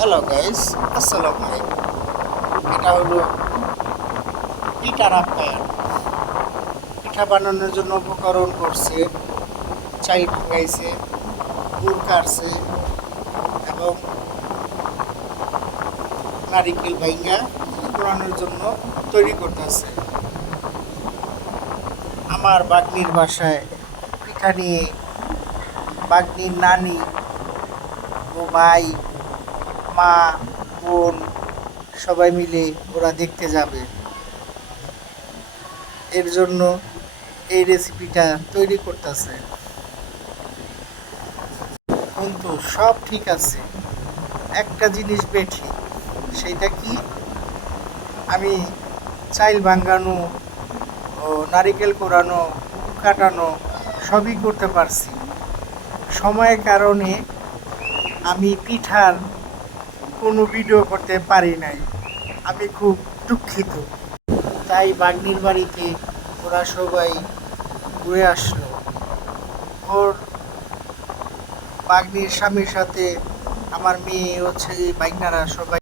Hello guys, আসসালামু আলাইকুম। এটা হলো পিঠার আপ্যায়ন। পিঠা বানানোর জন্য উপকরণ করছে, চাল ভাঙাইছে, গুড় কাটছে এবং নারিকেল ভাঙ্গা পোড়ানোর জন্য তৈরি করতেছে। আমার বাগনির বাসায় পিঠা নিয়ে বাগনির নানি ও ভাই, মা, বোন সবাই মিলে ওরা দেখতে যাবে। এর জন্য এই রেসিপিটা তৈরি করতেছে। কিন্তু সব ঠিক আছে, একটা জিনিস বেঠিক। সেইটা কি? আমি চাইল ভাঙ্গানো ও নারিকেল কোরানো, কাটানো সবই করতে পারছি। সময়ের কারণে আমি পিঠার কোনো ভিডিও করতে পারি নাই। আমি খুব দুঃখিত। তাই বাগনির বাড়িতে ওরা সবাই ঘুরে আসলো। ওর বাগনির স্বামীর সাথে আমার মেয়ে হচ্ছে, বাইকনারা সবাই